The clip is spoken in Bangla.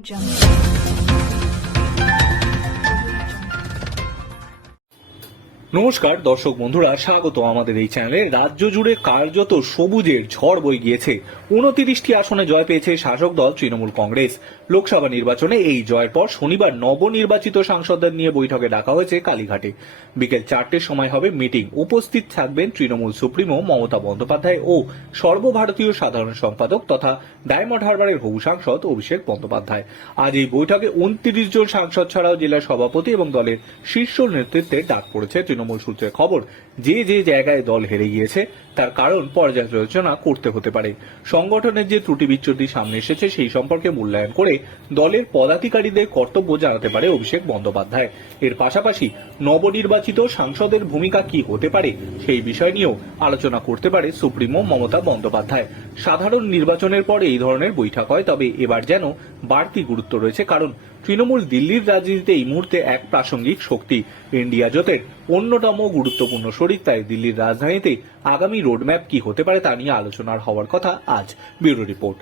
jump. নমস্কার, দর্শক বন্ধুরা, স্বাগত আমাদের এই চ্যানেলে। রাজ্য জুড়ে কার্যত সবুজের ঝড় বই গিয়েছে। উনতিরিশটি আসনে জয় পেয়েছে শাসক দল তৃণমূল কংগ্রেস। লোকসভা নির্বাচনে এই জয়ের পর শনিবার নবনির্বাচিত সাংসদদের নিয়ে বৈঠকে ডাকা হয়েছে কালীঘাটে। বিকেল চারটের সময় হবে মিটিং। উপস্থিত থাকবেন তৃণমূল সুপ্রিমো মমতা বন্দ্যোপাধ্যায় ও সর্বভারতীয় সাধারণ সম্পাদক তথা ডায়মন্ড হারবারের হবু সাংসদ অভিষেক বন্দ্যোপাধ্যায়। আজ এই বৈঠকে উনত্রিশ জন সাংসদ ছাড়াও জেলা সভাপতি এবং দলের শীর্ষ নেতৃত্বে ডাক পড়েছে তৃণমূল সূত্রে খবর, যে যে জায়গায় দল হেরে গিয়েছে, তার কারণ পর্যালোচনা করতে হতে পারে। সংগঠনের যে ত্রুটি বিচ্যুতি সামনে এসেছে, সেই সম্পর্কে মূল্যায়ন করে দলের পদাধিকারীদের কর্তব্য জানাতে পারে অভিষেক বন্দ্যোপাধ্যায়। এর পাশাপাশি নবনির্বাচিত সাংসদের ভূমিকা কি হতে পারে, সেই বিষয় নিয়েও আলোচনা করতে পারে সুপ্রিমো মমতা বন্দ্যোপাধ্যায়। সাধারণ নির্বাচনের পর এই ধরনের বৈঠক হয়, তবে এবার যেন বাড়তি গুরুত্ব রয়েছে, কারণ তৃণমূল দিল্লির রাজনীতিতে এই মুহূর্তে এক প্রাসঙ্গিক শক্তি, ইন্ডিয়া জোটের। অন্যতম গুরুত্বপূর্ণ শরিক, তাই দিল্লির রাজধানীতে আগামী রোডম্যাপ কি হতে পারে তা নিয়ে আলোচনার হওয়ার কথা আজ ব্যুরো রিপোর্ট।